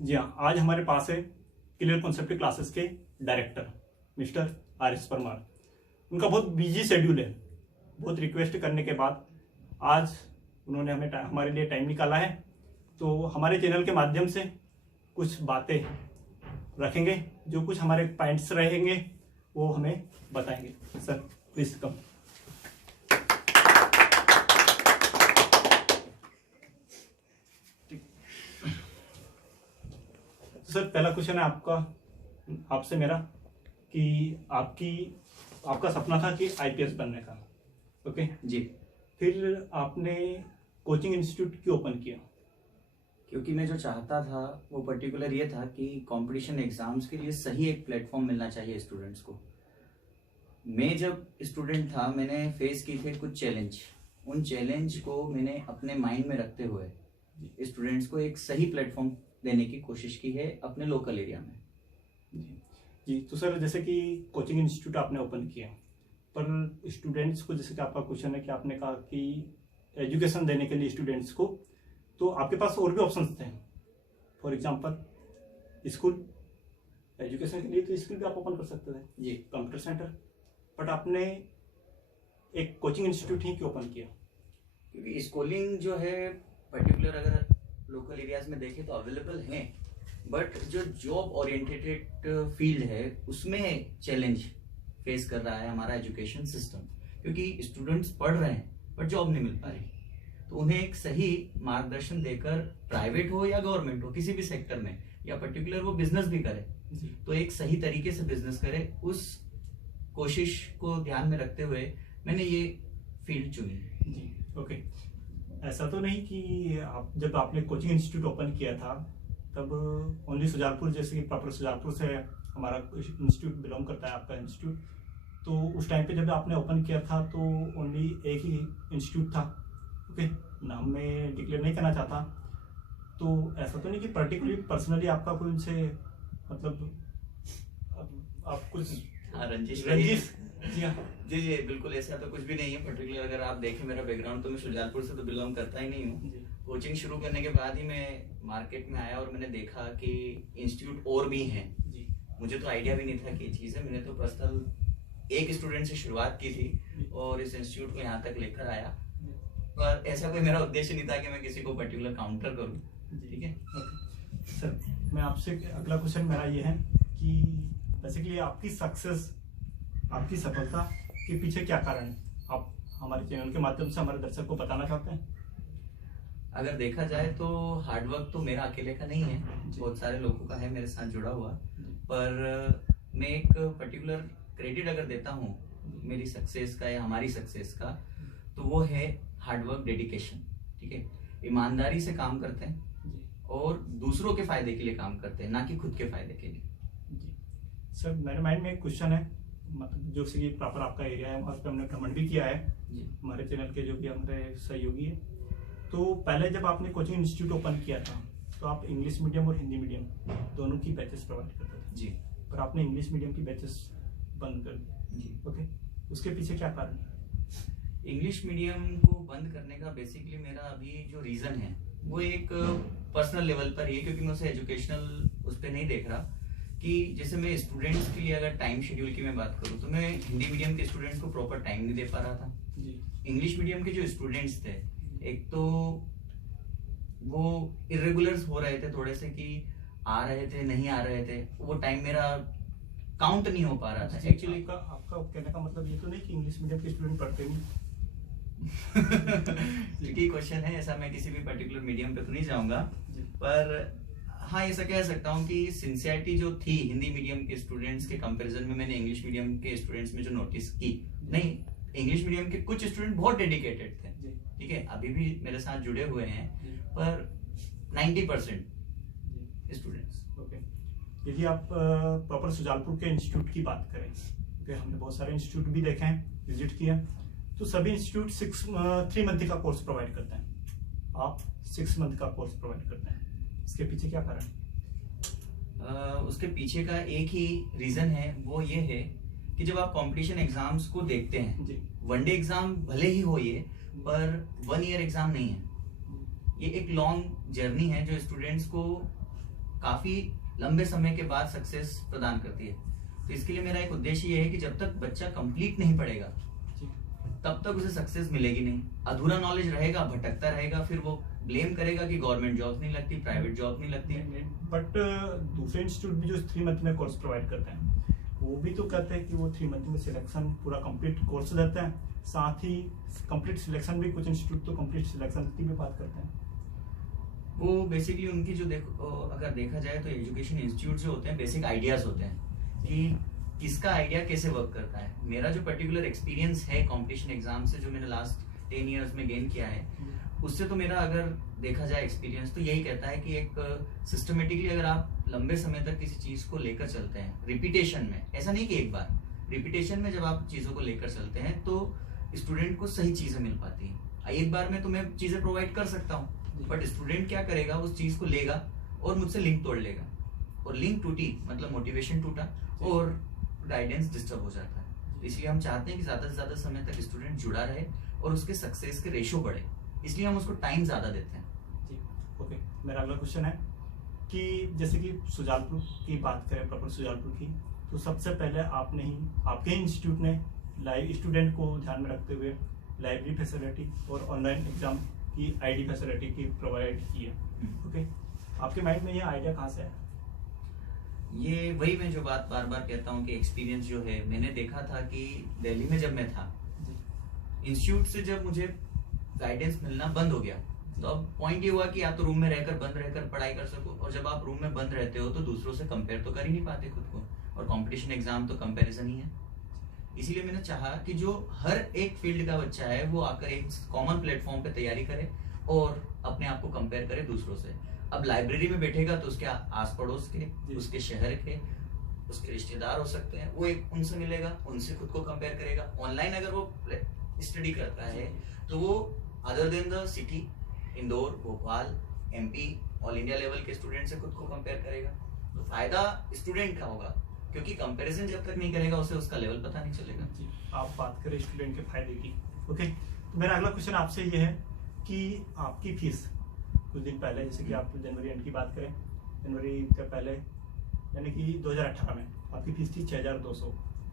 जी हाँ, आज हमारे पास है क्लियर कॉन्सेप्ट क्लासेस के डायरेक्टर मिस्टर आर.एस. परमार। उनका बहुत बिजी शेड्यूल है। बहुत रिक्वेस्ट करने के बाद आज उन्होंने हमारे लिए टाइम निकाला है। तो हमारे चैनल के माध्यम से कुछ बातें रखेंगे, जो कुछ हमारे पॉइंट्स रहेंगे वो हमें बताएंगे। Sir please come. सर पहला क्वेश्चन है आपसे मेरा कि आपका सपना था कि आईपीएस बनने का। ओके जी। फिर आपने कोचिंग इंस्टीट्यूट क्यों ओपन किया? क्योंकि मैं जो चाहता था वो पर्टिकुलर ये था कि कंपटीशन एग्जाम्स के लिए सही एक प्लेटफॉर्म मिलना चाहिए स्टूडेंट्स को। मैं जब स्टूडेंट था मैंने फेस की थे कुछ चैलेंज। उन चैलेंज को मैंने अपने माइंड में रखते हुए स्टूडेंट्स को एक सही प्लेटफॉर्म देने की कोशिश की है अपने लोकल एरिया में। जी तो सर जैसे कि कोचिंग इंस्टीट्यूट आपने ओपन किया, पर स्टूडेंट्स को, जैसे कि आपका क्वेश्चन है कि आपने कहा कि एजुकेशन देने के लिए स्टूडेंट्स को, तो आपके पास और भी ऑप्शंस थे। फॉर एग्जांपल स्कूल, एजुकेशन के लिए तो स्कूल भी आप ओपन कर सकते थे जी, कंप्यूटर सेंटर, बट आपने एक कोचिंग इंस्टीट्यूट ही क्यों ओपन किया? क्योंकि स्कूलिंग जो है पर्टिकुलर अगर लोकल एरियाज में देखें तो अवेलेबल हैं, बट जो जॉब ओरिएंटेड फील्ड है उसमें चैलेंज फेस कर रहा है हमारा एजुकेशन सिस्टम। क्योंकि स्टूडेंट्स पढ़ रहे हैं बट जॉब नहीं मिल पा रही, तो उन्हें एक सही मार्गदर्शन देकर, प्राइवेट हो या गवर्नमेंट हो, किसी भी सेक्टर में, या पर्टिकुलर वो बिजनेस भी करे तो एक सही तरीके से बिजनेस करे, उस कोशिश को ध्यान में रखते हुए मैंने ये फील्ड चुनी जी। ओके, ऐसा तो नहीं कि जब आपने कोचिंग इंस्टीट्यूट ओपन किया था तब ओनली सुजालपुर, जैसे कि प्रॉपर सुजालपुर से हमारा इंस्टीट्यूट बिलोंग करता है आपका इंस्टीट्यूट, तो उस टाइम पे जब आपने ओपन किया था तो ओनली एक ही इंस्टीट्यूट था। ओके, नाम मैं डिक्लेयर नहीं करना चाहता, तो ऐसा तो नहीं कि पर्टिकुलरली पर्सनली आपका कोई उनसे मतलब आप कुछ रंजिश जी हाँ जी जी बिल्कुल ऐसा तो कुछ भी नहीं है पर्टिकुलर। अगर आप देखें मेरा बैकग्राउंड, तो मैं सुजालपुर से तो बिलोंग करता ही नहीं हूँ। कोचिंग शुरू करने के बाद ही मैं मार्केट में आया और मैंने देखा कि इंस्टीट्यूट और भी हैं जी। मुझे तो आइडिया भी नहीं था कि ये चीज़ है। मैंने तो पर्सनल एक स्टूडेंट से शुरुआत की थी और इस इंस्टीट्यूट को यहाँ तक लेकर आया, पर ऐसा कोई मेरा उद्देश्य नहीं था कि मैं किसी को पर्टिकुलर काउंटर करूँ। ठीक है सर, मैं आपसे अगला क्वेश्चन मेरा ये है कि बेसिकली आपकी सक्सेस, आपकी सफलता के पीछे क्या कारण है? आप हमारे चैनल के माध्यम से हमारे दर्शक को बताना चाहते हैं? अगर देखा जाए तो हार्डवर्क तो मेरा अकेले का नहीं है, बहुत सारे लोगों का है मेरे साथ जुड़ा हुआ, पर मैं एक पर्टिकुलर क्रेडिट अगर देता हूँ मेरी सक्सेस का या हमारी सक्सेस का, तो वो है हार्डवर्क, डेडिकेशन। ठीक है, ईमानदारी से काम करते हैं और दूसरों के फायदे के लिए काम करते हैं, ना कि खुद के फायदे के लिए। सर मेरे माइंड में एक क्वेश्चन है, मतलब जो कि प्रॉपर आपका एरिया है वहाँ पे हमने भ्रमण भी किया है जी। हमारे चैनल के जो भी हमारे सहयोगी है, तो पहले जब आपने कोचिंग इंस्टीट्यूट ओपन किया था तो आप इंग्लिश मीडियम और हिंदी मीडियम दोनों की बैचेस प्रोवाइड करते थे जी, पर आपने इंग्लिश मीडियम की बैचेस बंद कर दी जी। ओके, उसके पीछे क्या कारण है? इंग्लिश मीडियम को बंद करने का बेसिकली मेरा अभी जो रीजन है वो एक पर्सनल लेवल पर है, क्योंकि मैं उसे एजुकेशनल उस पर नहीं देख रहा। कि जैसे मैं स्टूडेंट्स के लिए अगर टाइम शेड्यूल की मैं बात करूँ तो मैं हिंदी मीडियम के स्टूडेंट्स को प्रॉपर टाइम नहीं दे पा रहा था जी। इंग्लिश मीडियम के जो स्टूडेंट्स थे, एक तो वो इरेगुलर्स हो रहे थे थोड़े से, कि आ रहे थे नहीं आ रहे थे, वो टाइम मेरा काउंट नहीं हो पा रहा था एक्चुअली। आपका कहने का मतलब ये तो नहीं कि इंग्लिश मीडियम के स्टूडेंट पढ़ते नहीं? ट्रिकी क्वेश्चन है, ऐसा मैं किसी भी पर्टिकुलर मीडियम पे तो नहीं जाऊंगा, पर हाँ ऐसा कह सकता हूँ कि सिंसियरिटी जो थी हिंदी मीडियम के स्टूडेंट्स के कंपैरिजन में मैंने इंग्लिश मीडियम के स्टूडेंट्स में जो नोटिस की, नहीं इंग्लिश मीडियम के कुछ स्टूडेंट बहुत डेडिकेटेड थे, ठीक है, अभी भी मेरे साथ जुड़े हुए हैं, पर 90% स्टूडेंट्स। ओके, यदि आप प्रॉपर सुजालपुर के इंस्टीट्यूट की बात करें, क्योंकि हमने बहुत सारे इंस्टीट्यूट भी देखे हैं, विजिट किया, तो सभी इंस्टीट्यूट 3 मंथ का कोर्स प्रोवाइड करते हैं, आप 6 मंथ का कोर्स प्रोवाइड करते हैं। इसके पीछे क्या कारण? उसके पीछे का एक ही रीजन है, वो ये है कि जब आप कंपटीशन एग्जाम्स को देखते हैं, वनडे एग्जाम भले ही हो ये, पर 1 ईयर एग्जाम नहीं है, ये एक लॉन्ग जर्नी है जो स्टूडेंट्स को काफी लंबे समय के बाद सक्सेस प्रदान करती है। तो इसके लिए मेरा एक उद्देश्य ये है कि जब तक बच्चा कंप्लीट नहीं पढ़ेगा तब तक उसे सक्सेस मिलेगी नहीं। अधूरा नॉलेज रहेगा, भटकता रहेगा, फिर वो ब्लेम करेगा कि गवर्नमेंट जॉब नहीं लगती, प्राइवेट जॉब नहीं लगती। बट दूसरे इंस्टीट्यूट भी जो 3 मंथ में कोर्स प्रोवाइड करते हैं वो भी तो कहते हैं कि वो 3 मंथ में सिलेक्शन पूरा कंप्लीट कोर्स देते हैं, साथ ही कंप्लीट सिलेक्शन भी कुछ इंस्टीट्यूट तो कंप्लीट सिलेक्शन की भी बात करते हैं। वो बेसिकली उनकी जो अगर देखा जाए तो एजुकेशन इंस्टीट्यूट जो होते हैं बेसिक आइडियाज होते हैं कि किसका आइडिया कैसे वर्क करता है। मेरा जो पर्टिकुलर एक्सपीरियंस है कॉम्पिटिशन एग्जाम से जो मैंने लास्ट 10 ईयर्स में गेन किया है, उससे तो मेरा अगर देखा जाए एक्सपीरियंस तो यही कहता है कि एक सिस्टमेटिकली अगर आप लंबे समय तक किसी चीज को लेकर चलते हैं रिपीटेशन में, ऐसा नहीं कि एक बार, रिपीटेशन में जब आप चीजों को लेकर चलते हैं तो स्टूडेंट को सही चीजें मिल पाती हैं। एक बार में तो मैं चीजें प्रोवाइड कर सकता हूँ, बट स्टूडेंट क्या करेगा, उस चीज को लेगा और मुझसे लिंक तोड़ लेगा, और लिंक टूटी मतलब मोटिवेशन टूटा और गाइडेंस डिस्टर्ब हो जाता है। इसलिए हम चाहते हैं कि ज्यादा से ज्यादा समय तक स्टूडेंट जुड़ा रहे और उसके सक्सेस के रेशो बढ़े, इसलिए हम उसको टाइम ज्यादा देते हैं। जी, ओके। मेरा अगला क्वेश्चन है कि जैसे कि सुजालपुर की बात करें, प्रॉपर सुजालपुर की, तो सबसे पहले आपने ही आपके इंस्टीट्यूट ने लाइव स्टूडेंट को ध्यान में रखते हुए लाइब्रेरी फैसिलिटी और ऑनलाइन एग्जाम की आईडी फैसिलिटी की प्रोवाइड की है। ओके, आपके माइंड में ये आइडिया कहाँ से आया? ये वही मैं जो बात बार बार कहता हूँ कि एक्सपीरियंस जो है, मैंने देखा था कि दिल्ली में जब मैं था इंस्टीट्यूट से जब मुझे गाइडेंस मिलना बंद हो गया तो अब पॉइंट ये हुआ कि आप तो रूम में रहकर बंद रहकर पढ़ाई कर सको, और जब आप रूम में बंद रहते हो तो दूसरों से कंपेयर तो कर ही नहीं पाते खुद को, और कंपटीशन एग्जाम तो कंपैरिजन ही है। इसीलिए मैंने चाहा कि जो हर एक फील्ड का बच्चा है वो आकर एक कॉमन प्लेटफॉर्म पे तैयारी करे और अपने आप को कंपेयर करे दूसरों से। अब लाइब्रेरी में बैठेगा तो उसके आस पड़ोस के, उसके शहर के, उसके रिश्तेदार हो सकते हैं, वो एक उनसे मिलेगा, उनसे खुद को कंपेयर करेगा। ऑनलाइन अगर वो स्टडी करता है तो वो other than the city, Indore, Bhopal, MP, all India level के स्टूडेंट से खुद को कंपेयर करेगा। तो फायदा स्टूडेंट का होगा, क्योंकि कंपैरिजन जब तक नहीं करेगा उसे उसका लेवल पता नहीं चलेगा। जी, आप बात करें स्टूडेंट के फायदे की। ओके, तो मेरा अगला क्वेश्चन आपसे ये है कि आपकी फीस कुछ दिन पहले, जैसे कि आप जनवरी एंड की बात करें, जनवरी के पहले यानी कि 2018 में आपकी फीस थी 6200।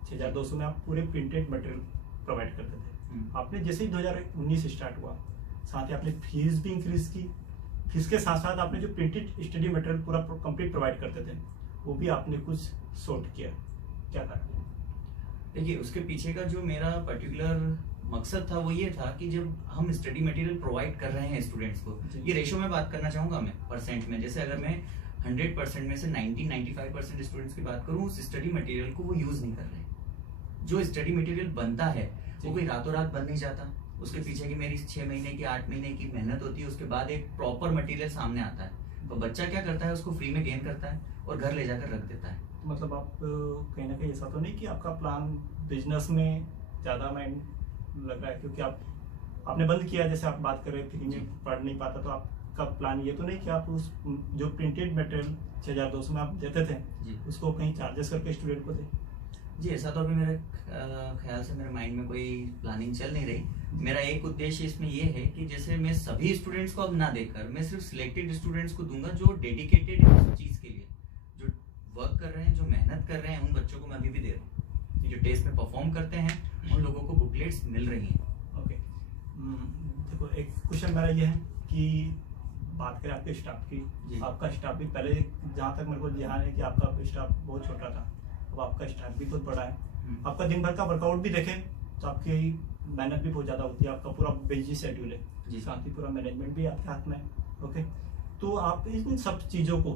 6200 में आप पूरे प्रिंटेड मटेरियल प्रोवाइड करते थे। आपने जैसे ही 2019 स्टार्ट हुआ, साथ ही आपने फीस भी इंक्रीज की, फीस के साथ साथ आपने जो प्रिंटेड स्टडी मटेरियल पूरा कंप्लीट प्रोवाइड करते थे वो भी आपने कुछ शॉर्ट किया, क्या था? देखिए, उसके पीछे का जो मेरा पर्टिकुलर मकसद था वो ये था कि जब हम स्टडी मटेरियल प्रोवाइड कर रहे हैं स्टूडेंट्स को, ये रेशो में बात करना चाहूंगा मैं परसेंट में, जैसे अगर मैं 100% में से 90-95% स्टूडेंट्स की बात करूं, उस स्टडी मटेरियल को वो यूज नहीं कर रहे। जो स्टडी मटेरियल बनता है वो कोई रातों रात बन नहीं जाता, उसके पीछे की मेरी 6 महीने की 8 महीने की मेहनत होती है, उसके बाद एक प्रॉपर मटेरियल सामने आता है। तो बच्चा क्या करता है, उसको फ्री में गेन करता है और घर ले जाकर रख देता है। तो मतलब आप कहीं ना कहीं ऐसा तो नहीं कि आपका प्लान बिजनेस में ज़्यादा माइंड लग रहा है, क्योंकि आपने बंद किया, जैसे आप बात कर रहे फ्री में पढ़ नहीं पाता, तो आपका प्लान ये तो नहीं कि आप उस जो प्रिंटेड मटेरियल 6200 में आप देते थे उसको कहीं चार्जेस करके स्टूडेंट को दे? जी, ऐसा तो अभी मेरे ख्याल से मेरे माइंड में कोई प्लानिंग चल नहीं रही। मेरा एक उद्देश्य इसमें ये है कि जैसे मैं सभी स्टूडेंट्स को अब ना देकर मैं सिर्फ सिलेक्टेड स्टूडेंट्स को दूंगा जो डेडिकेटेड है उस चीज के लिए, जो वर्क कर रहे हैं, जो मेहनत कर रहे हैं, उन बच्चों को मैं अभी भी दे रहा हूँ। जो टेस्ट में परफॉर्म करते हैं उन लोगों को बुकलेट्स मिल रही हैं। ओके, देखो एक क्वेश्चन मेरा ये है कि बात करें आपके स्टाफ की, आपका स्टाफ भी पहले, जहाँ तक मेरे को ध्यान है कि आपका स्टाफ बहुत छोटा था, अब आपका स्टाफ भी बहुत बड़ा है। आपका दिन भर का वर्कआउट भी देखें तो आपकी मेहनत भी बहुत ज़्यादा होती है, आपका पूरा बिजी शेड्यूल है, साथ ही पूरा मैनेजमेंट भी आपके हाथ में। ओके, तो आप इन सब चीज़ों को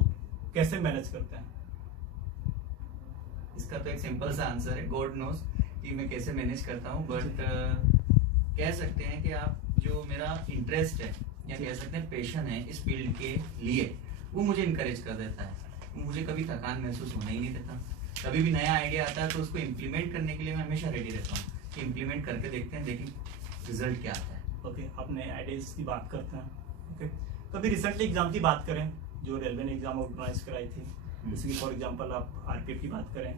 कैसे मैनेज करते हैं? इसका तो एक सिंपल सा आंसर है, गॉड नोस कि मैं कैसे मैनेज करता हूँ, बट कह सकते हैं कि आप जो मेरा इंटरेस्ट है या कह सकते हैं पैशन है इस फील्ड के लिए, वो मुझे इनकरेज कर देता है। मुझे कभी थकान महसूस होना ही नहीं देता। कभी भी नया आइडिया आता है तो उसको इम्प्लीमेंट करने के लिए मैं हमेशा रेडी रहता हूँ कि इम्प्लीमेंट करके देखते हैं, देखिए रिजल्ट क्या आता है। ओके, आप नए आइडियाज की बात करते हैं। ओके, तो अभी रिसेंटली एग्जाम की बात करें जो रेलवे ने एग्जाम ऑर्गेनाइज कराई थी, जैसे कि फॉर एग्जांपल आप आरपीएफ की बात करें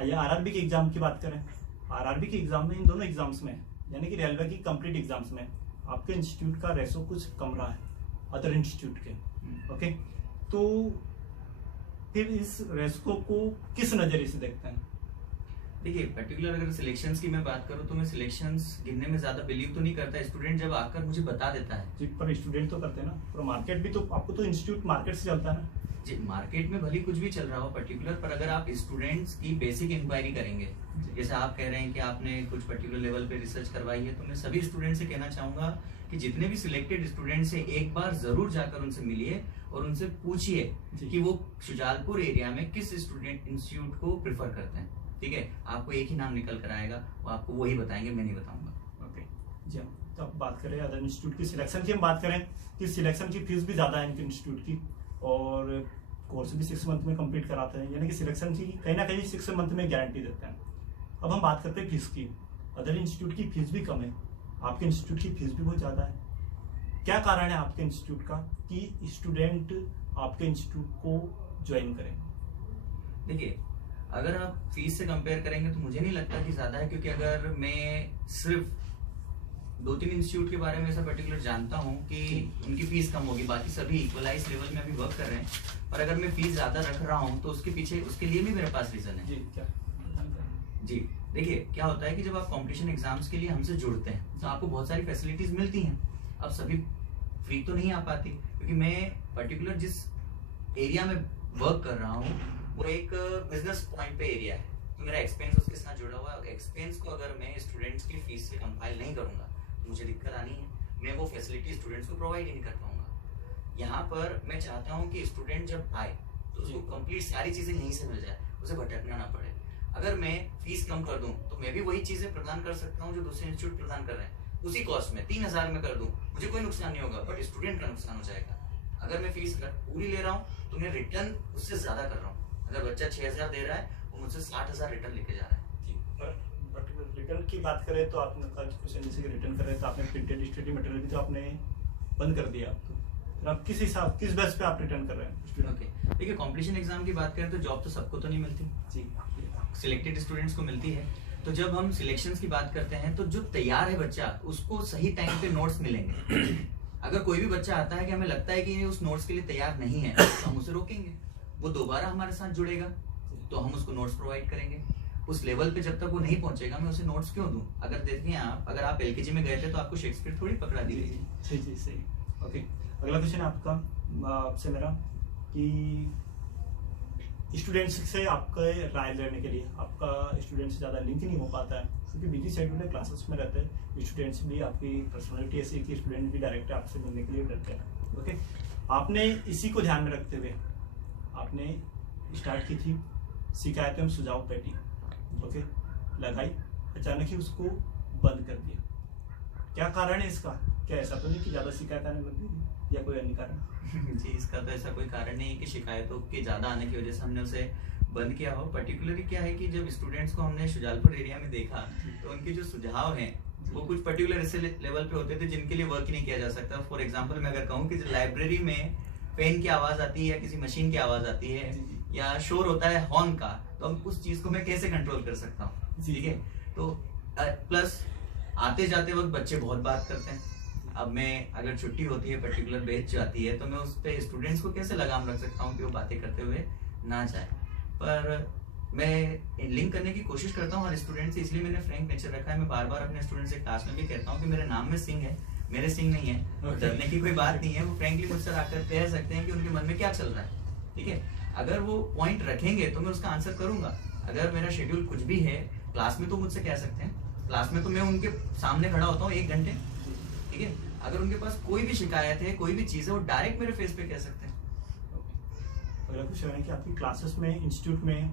या आरआरबी की एग्जाम की बात करें, आरआरबी की एग्जाम में, इन दोनों एग्जाम्स में यानी कि रेलवे की कंप्लीट एग्जाम्स में आपके इंस्टीट्यूट का रेशो कुछ कम रहा है अदर इंस्टीट्यूट के। ओके, तो फिर इस रेस्को को किस नजरिए से देखते हैं? देखिए, पर्टिकुलर अगर सिलेक्शंस की मैं बात करूं तो मैं सिलेक्शंस गिनने में ज्यादा बिलीव तो नहीं करता। स्टूडेंट जब आकर मुझे बता देता है जी, पर स्टूडेंट तो करते हैं ना, पर मार्केट भी तो, आपको तो इंस्टीट्यूट मार्केट से चलता है ना। जी, मार्केट में भले कुछ भी चल रहा हो पर्टिकुलर, पर अगर आप स्टूडेंट्स की बेसिक इंक्वायरी करेंगे, जैसे आप कह रहे हैं कि आपने कुछ पर्टिकुलर लेवल पे रिसर्च करवाई है, तो मैं सभी स्टूडेंट से कहना चाहूंगा कि जितने भी सिलेक्टेड स्टूडेंट्स हैं एक बार जरूर जाकर उनसे मिलिए और उनसे पूछिए कि वो शुजालपुर एरिया में किस स्टूडेंट इंस्टीट्यूट को प्रेफर करते हैं। ठीक है, आपको एक ही नाम निकल कर आएगा, वो आपको वही बताएंगे, मैं नहीं बताऊंगा। ओके जी। तो अब बात करें अदर इंस्टीट्यूट की सिलेक्शन की, हम बात करें कि सिलेक्शन की फीस भी ज़्यादा है इनके इंस्टीट्यूट की, और कोर्स भी 6 मंथ में कंप्लीट कराते हैं, यानी कि सिलेक्शन की कहीं ना कहीं 6 मंथ में गारंटी देते हैं। अब हम बात करते हैं फीस की। अदर इंस्टीट्यूट की फीस भी कम है, आपके इंस्टीट्यूट की फीस भी बहुत ज़्यादा है। क्या कारण है आपके इंस्टीट्यूट का कि स्टूडेंट आपके इंस्टीट्यूट को ज्वाइन करें? देखिए, अगर आप फीस से कंपेयर करेंगे तो मुझे नहीं लगता कि ज्यादा है, क्योंकि अगर मैं सिर्फ 2-3 इंस्टीट्यूट के बारे में ऐसा पर्टिकुलर जानता हूँ कि उनकी फीस कम होगी, बाकी सभी इक्वलाइज लेवल में अभी वर्क कर रहे हैं, पर अगर मैं फीस ज्यादा रख रहा हूँ तो उसके पीछे, उसके लिए भी मेरे पास रीजन है। जी, क्या जी, देखिए क्या होता है कि जब आप कॉम्पिटिशन एग्जाम्स के लिए हमसे जुड़ते हैं तो आपको बहुत सारी फैसिलिटीज मिलती हैं। अब सभी फ्री तो नहीं आ पाती, क्योंकि मैं पर्टिकुलर जिस एरिया में वर्क कर रहा हूँ वो एक बिजनेस पॉइंट पे एरिया है, तो मेरा एक्सपेंस उसके साथ जुड़ा हुआ है। एक्सपेंस को अगर मैं स्टूडेंट्स की फीस से कंपाइल नहीं करूंगा तो मुझे दिक्कत आनी है, मैं वो फैसिलिटी स्टूडेंट्स को प्रोवाइड ही नहीं कर पाऊंगा। यहाँ पर मैं चाहता हूँ कि स्टूडेंट जब आए तो उसको कंप्लीट सारी चीजें यहीं से मिल जाए, उसे भटकना ना पड़े। अगर मैं फीस कम कर दूं तो मैं भी वही चीजें प्रदान कर सकता हूँ जो दूसरे इंस्टीट्यूट प्रदान कर रहे हैं, उसी कॉस्ट में 3000 में कर दूं, मुझे कोई नुकसान नहीं होगा, बट स्टूडेंट का नुकसान हो जाएगा। अगर मैं फीस पूरी ले रहा हूँ तो मैं रिटर्न उससे ज्यादा कर रहा हूँ। अगर बच्चा 6000 दे रहा है वो मुझसे 60000 रिटर्न लेके जा रहा है। जी, बट रिटर्न की बात करें तो आपने कहा क्वेश्चन जैसे कि रिटर्न करें तो आपने प्रिंटेड स्टडी मटेरियल भी तो आपने बंद कर दिया, तो आप किस हिसाब, किस बेस पे आप रिटर्न कर रहे हैं? ओके, देखिए कॉम्पिटिशन एग्जाम की बात करें तो जॉब तो सबको तो नहीं मिलती जी, सिलेक्टेड स्टूडेंट्स को मिलती है। तो जब हम सिलेक्शंस की बात करते हैं तो जो तैयार है बच्चा उसको सही टाइम पे नोट्स मिलेंगे। अगर कोई भी बच्चा आता है कि हमें लगता है कि ये उस नोट्स के लिए तैयार नहीं है तो हम उसे रोकेंगे, वो दोबारा हमारे साथ जुड़ेगा तो हम उसको नोट्स प्रोवाइड करेंगे। उस लेवल पे जब तक वो नहीं पहुंचेगा मैं उसे नोट्स क्यों दूं? अगर देखिए आप, अगर आप एलकेजी में गए थे तो आपको शेक्सपियर थोड़ी पकड़ा दी गई। जी जी सही। ओके, अगला क्वेश्चन आपका, आपसे मेरा कि स्टूडेंट्स से आपका राय लेने के लिए, आपका स्टूडेंट से ज़्यादा लिंक नहीं हो पाता है क्योंकि बिजी शेड्यूल है, क्लासेस में रहते हैं, स्टूडेंट्स भी आपकी पर्सनालिटी ऐसी है कि स्टूडेंट भी डायरेक्ट आपसे मिलने के लिए डरते हैं। ओके, आपने इसी को ध्यान में रखते हुए आपने स्टार्ट की थी शिकायतों में सुझाव पेटी, ओके लगाई, अचानक ही उसको बंद कर दिया। क्या कारण है इसका? क्या ऐसा तो नहीं कि ज़्यादा शिकायत आने लग गई या कोई अन्य कारण? जी, इसका तो ऐसा कोई कारण नहीं है कि शिकायतों के ज्यादा आने की वजह से हमने उसे बंद किया हो। पर्टिकुलरली क्या है कि जब स्टूडेंट्स को हमने शुजालपुर एरिया में देखा तो उनके जो सुझाव हैं वो कुछ पर्टिकुलर ऐसे लेवल पे होते थे जिनके लिए वर्क ही नहीं किया जा सकता। फॉर एग्जांपल मैं अगर कहूँ कि लाइब्रेरी में पेन की आवाज आती है या किसी मशीन की आवाज आती है या शोर होता है हॉर्न का, तो हम उस चीज को मैं कैसे कंट्रोल कर सकता हूँ? ठीक है, तो प्लस आते जाते वक्त बच्चे बहुत बात करते हैं। अब मैं अगर छुट्टी होती है पर्टिकुलर बैच जाती है तो मैं उस पे स्टूडेंट्स को कैसे लगाम रख सकता हूँ कि वो बातें करते हुए ना जाए। पर मैं लिंक करने की कोशिश करता हूँ हर स्टूडेंट से, इसलिए मैंने फ्रैंक नेचर रखा है। मैं बार बार अपने स्टूडेंट से क्लास में भी कहता हूँ कि मेरे नाम में सिंह है, मेरे सिंह नहीं है, डरने की कोई बात नहीं है। वो फ्रैंकली मुझसे आकर कह सकते हैं कि उनके मन में क्या चल रहा है। ठीक है, अगर वो पॉइंट रखेंगे तो मैं उसका आंसर करूंगा। अगर मेरा शेड्यूल कुछ भी है, क्लास में तो मुझसे कह सकते हैं, क्लास में तो मैं उनके सामने खड़ा होता हूँ 1 घंटे। ठीक है, अगर उनके पास कोई भी शिकायत है, कोई भी चीज है, वो डायरेक्ट मेरे फेस पे कह सकते हैं। अगला क्वेश्चन है कि आपकी क्लासेस में, इंस्टीट्यूट में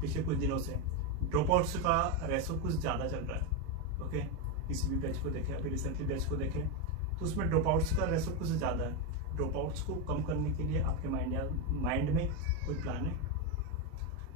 पिछले कुछ दिनों से ड्रॉप आउट्स का रेशो कुछ ज़्यादा चल रहा है। ओके, किसी भी बैच को देखें, अभी रिसेंटली बैच को देखें तो उसमें ड्रॉप आउट्स का रेशो कुछ ज़्यादा है। ड्रॉप आउट्स को कम करने के लिए आपके माइंड में कोई प्लान है?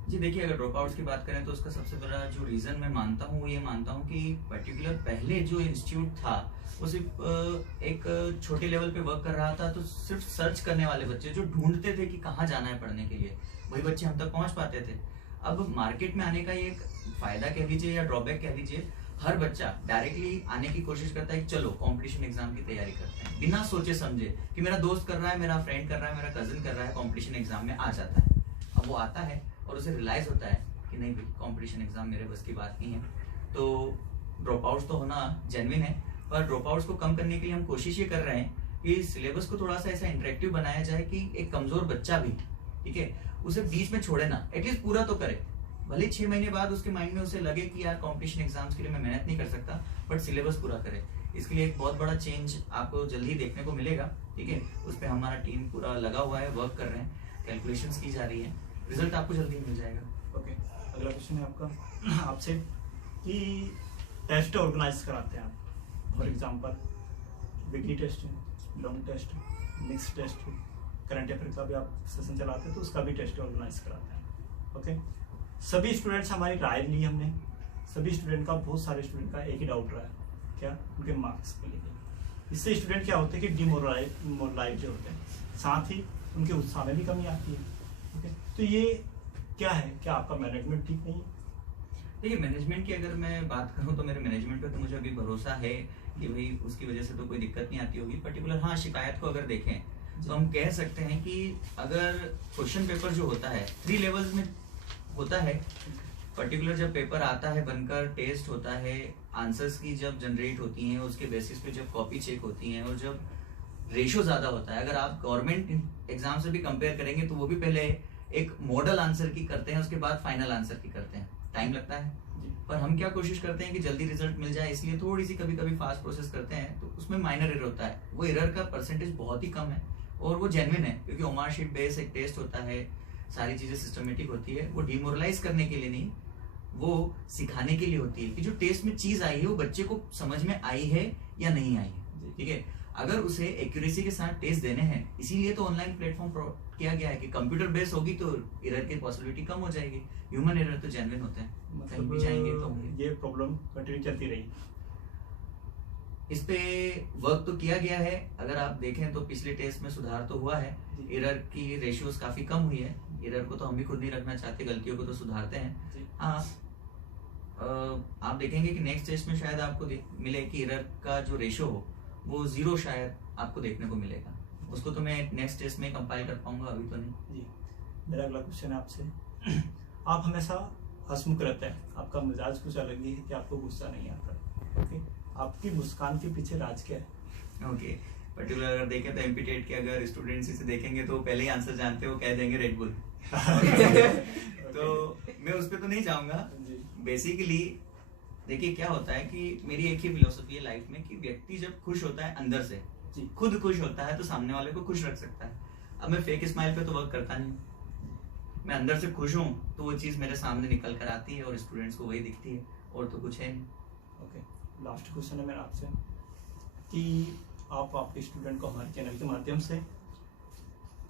जी देखिए, अगर ड्रॉप आउट्स की बात करें तो उसका सबसे बड़ा जो रीजन मैं मानता हूँ वो ये मानता हूँ कि पर्टिकुलर पहले जो इंस्टीट्यूट था वो सिर्फ एक छोटे लेवल पे वर्क कर रहा था, तो सिर्फ सर्च करने वाले बच्चे जो ढूंढते थे कि कहाँ जाना है पढ़ने के लिए, वही बच्चे हम तक पहुंच पाते थे। अब मार्केट में आने का ये एक फायदा कह लीजिए या ड्रॉबैक कह लीजिए, हर बच्चा डायरेक्टली आने की कोशिश करता है कि चलो कंपटीशन एग्जाम की तैयारी करते हैं, बिना सोचे समझे कि मेरा दोस्त कर रहा है, मेरा फ्रेंड कर रहा है, मेरा कजिन कर रहा है, कंपटीशन एग्जाम में आ जाता है। अब अब वो आता है और उसे रियलाइज होता है कि नहीं भाई कंपटीशन एग्जाम मेरे बस की बात नहीं है, तो ड्रॉप आउट्स तो होना जेन्युइन है, पर ड्रॉप आउट्स को कम करने के लिए हम कोशिश ये कर रहे हैं कि सिलेबस को थोड़ा सा ऐसा इंटरेक्टिव बनाया जाए कि एक कमजोर बच्चा भी, ठीक है, उसे बीच में छोड़े ना, एटलीस्ट पूरा तो करे। भले 6 महीने बाद उसके माइंड में उसे लगे कि यार कंपटीशन एग्जाम्स के लिए मैं मेहनत नहीं कर सकता, बट सिलेबस पूरा करे। इसके लिए एक बहुत बड़ा चेंज आपको जल्दी देखने को मिलेगा, ठीक है। उस पर हमारा टीम पूरा लगा हुआ है, वर्क कर रहे हैं, कैलकुलेशंस की जा रही है, रिजल्ट आपको जल्दी मिल जाएगा। ओके, अगला क्वेश्चन है आपका आपसे कि टेस्ट ऑर्गेनाइज कराते हैं आप, for example weekly test, long test, mix test, current affair का भी आप सेशन चलाते हैं तो उसका भी टेस्ट ऑर्गेनाइज कराते हैं। ओके, सभी स्टूडेंट्स हमारी राय ली हमने, सभी स्टूडेंट का, बहुत सारे स्टूडेंट का एक ही डाउट रहा है, क्या, उनके मार्क्स को लेकर। इससे स्टूडेंट क्या होते हैं कि डिमोरलाइज जो होते हैं, साथ ही उनके उत्साह में भी कमी आती है। ओके, तो ये क्या है, क्या आपका मैनेजमेंट ठीक नहीं है? देखिए, मैनेजमेंट की अगर मैं बात करूं तो मेरे मैनेजमेंट पे तो मुझे अभी भरोसा है कि भाई उसकी वजह से तो कोई दिक्कत नहीं आती होगी। पर्टिकुलर हाँ, शिकायत को अगर देखें तो हम कह सकते हैं कि अगर क्वेश्चन पेपर जो होता है 3 लेवल्स में होता है। पर्टिकुलर जब पेपर आता है बनकर, टेस्ट होता है, आंसर्स की जब जनरेट होती हैं उसके बेसिस पे जब कॉपी चेक होती हैं, और जब रेशो ज्यादा होता है, अगर आप गवर्नमेंट एग्जाम से भी कंपेयर करेंगे तो वो भी पहले एक मॉडल आंसर की करते हैं, उसके बाद फाइनल आंसर की करते हैं, टाइम लगता है। पर हम क्या कोशिश करते हैं कि जल्दी रिजल्ट मिल जाए, इसलिए थोड़ी सी कभी कभी फास्ट प्रोसेस करते हैं, तो उसमें माइनर एरर होता है। वो एरर का परसेंटेज बहुत ही कम है और वो जेन्युइन है, क्योंकि ओमार शीट बेस एक टेस्ट होता है, सारी चीजें सिस्टमेटिक होती है। वो डिमोरलाइज करने के लिए नहीं, वो सिखाने के लिए होती है कि जो टेस्ट में चीज आई है वो बच्चे को समझ में आई है या नहीं आई है, ठीक है। अगर उसे एक्यूरेसी के साथ टेस्ट देने हैं, इसीलिए तो ऑनलाइन प्लेटफॉर्म किया गया है कि कंप्यूटर बेस होगी तो एरर की पॉसिबिलिटी कम हो जाएगी। ह्यूमन एरर तो जेन्युइन होते हैं, कहीं भी जाएंगे तो होंगे। ये प्रॉब्लम कंटिन्यू चलती रही। इस पे वर्क तो किया गया है, अगर आप देखें तो पिछले टेस्ट में सुधार तो हुआ है, एरर की रेशियोज काफी कम हुई है। एरर को तो हम भी खुद नहीं रखना चाहते, गलतियों को तो सुधारते हैं। हाँ, आप देखेंगे कि नेक्स्ट टेस्ट में शायद आपको मिले कि एरर का जो रेशियो हो वो 0 शायद आपको देखने को मिलेगा। उसको तो मैं नेक्स्ट टेस्ट में कंपाइल कर पाऊंगा, अभी तो नहीं। जी, मेरा अगला क्वेश्चन है आपसे, आप हमेशा हंसमुख रहते हैं, आपका मिजाज कुछ अलग ही है कि आपको गुस्सा नहीं आता। ओके, आपकी मुस्कान के पीछे राज क्या है? ओके, पर्टिकुलर अगर देखें तो एमपीटेट के अगर स्टूडेंट्स इसे देखेंगे तो पहले ही आंसर जानते हो, कह देंगे रेड बुल। तो मैं उस पर तो नहीं जाऊंगा। बेसिकली देखिए क्या होता है कि मेरी एक ही फिलोसफी है लाइफ में कि व्यक्ति जब खुश होता है अंदर से, खुद खुश होता है तो सामने वाले को खुश रख सकता है। अब मैं फेक स्माइल पे तो वर्क करता नहीं, मैं अंदर से खुश हूँ तो वो चीज मेरे सामने निकल कर आती है और स्टूडेंट्स को वही दिखती है, और तो कुछ है नहीं। ओके, लास्ट क्वेश्चन है मेरा आपसे कि आप आपके स्टूडेंट को हमारे चैनल के माध्यम से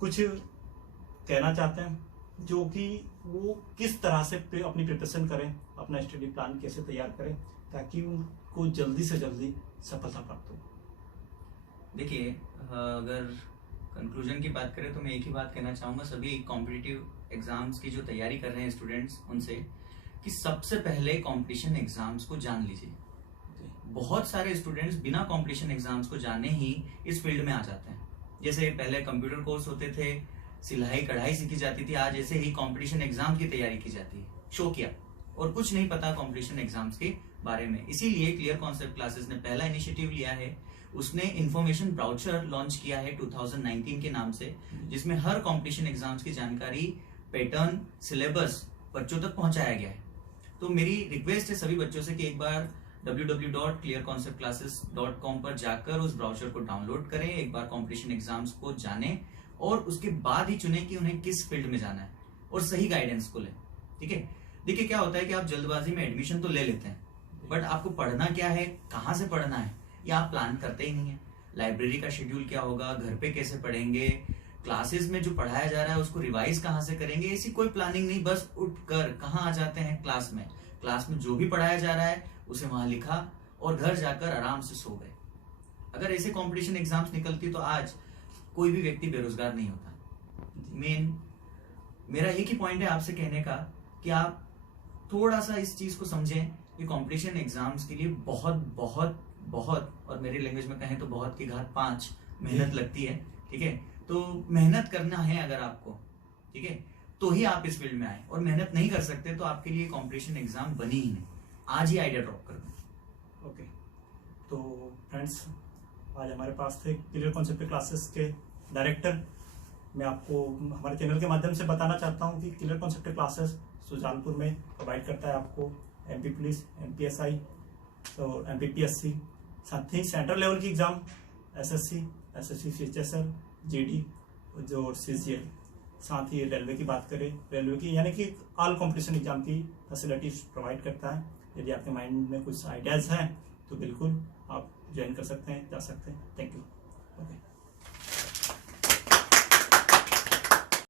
कुछ कहना चाहते हैं, जो कि वो किस तरह से अपनी प्रिपरेशन करें, अपना स्टडी प्लान कैसे तैयार करें ताकि उनको जल्दी से जल्दी सफलता प्राप्त हो। देखिए, अगर कंक्लूजन की बात करें तो मैं एक ही बात कहना चाहूँगा सभी कॉम्पिटिटिव एग्जाम्स की जो तैयारी कर रहे हैं स्टूडेंट्स उनसे, कि सबसे पहले कंपटीशन एग्जाम्स को जान लीजिए। बहुत सारे स्टूडेंट्स बिना कंपटीशन एग्जाम्स को जाने ही इस फील्ड में आ जाते हैं। जैसे पहले कंप्यूटर कोर्स होते थे, सिलाई कढ़ाई सीखी जाती थी, आज ऐसे ही कंपटीशन एग्जाम की तैयारी की जाती है, शौकिया, और कुछ नहीं पता कंपटीशन एग्जाम्स के बारे में। इसीलिए क्लियर कॉन्सेप्ट क्लासेस ने पहला इनिशिएटिव लिया है, उसने इंफॉर्मेशन ब्राउचर लॉन्च किया है 2019 के नाम से, जिसमें हर कंपटीशन एग्जाम्स की जानकारी, पैटर्न, सिलेबस बच्चों तक पहुंचाया गया है। तो मेरी रिक्वेस्ट है सभी बच्चों से कि एक बार www.clearconceptclasses.com पर जाकर उस ब्राउचर को डाउनलोड करें, एक बार कंपटीशन एग्जाम्स को जानें और उसके बाद ही चुनें कि उन्हें किस फील्ड में जाना है और सही गाइडेंस को लें, ठीक है। देखिए क्या होता है कि आप जल्दबाजी में एडमिशन तो ले लेते हैं, बट आपको पढ़ना क्या है, कहाँ से पढ़ना है, ये आप प्लान करते ही नहीं है। लाइब्रेरी का शेड्यूल क्या होगा, घर पे कैसे पढ़ेंगे, क्लासेस में जो पढ़ाया जा रहा है उसको रिवाइज कहाँ से करेंगे, ऐसी कोई प्लानिंग नहीं। बस उठकर कहाँ आ जाते हैं, क्लास में जो भी पढ़ाया जा रहा है उसे वहां लिखा और घर जाकर आराम से सो गए। अगर ऐसे कंपटीशन एग्जाम्स निकलती तो आज कोई भी व्यक्ति बेरोजगार नहीं होता। मेरा एक ही पॉइंट है आपसे कहने का कि आप थोड़ा सा इस चीज को समझें कि कंपटीशन एग्जाम्स के लिए बहुत बहुत बहुत, और मेरी लैंग्वेज में कहें तो बहुत की घात 5 मेहनत लगती है, ठीक है। तो मेहनत करना है अगर आपको, ठीक है, तो ही आप इस फील्ड में आए, और मेहनत नहीं कर सकते तो आपके लिए कॉम्पिटिशन एग्जाम बनी ही नहीं। आज ही आइडिया ड्रॉप कर दो। ओके, तो फ्रेंड्स आज हमारे पास थे क्लियर कॉन्सेप्ट क्लासेस के डायरेक्टर। मैं आपको हमारे चैनल के माध्यम से बताना चाहता हूँ कि क्लियर कॉन्सेप्ट क्लासेस सुजानपुर में प्रोवाइड करता है आपको MP पुलिस, MPSI और MPPSC, साथ ही सेंट्रल लेवल की एग्ज़ाम SSC, CHSL, GD जो CGL, साथ ही रेलवे की बात करें, रेलवे की यानी कि ऑल कॉम्पिटिशन एग्जाम की फैसिलिटीज प्रोवाइड करता है। यदि आपके माइंड में कुछ आइडियाज़ हैं तो बिल्कुल आप ज्वाइन कर सकते हैं, जा सकते हैं। Thank you. ओके।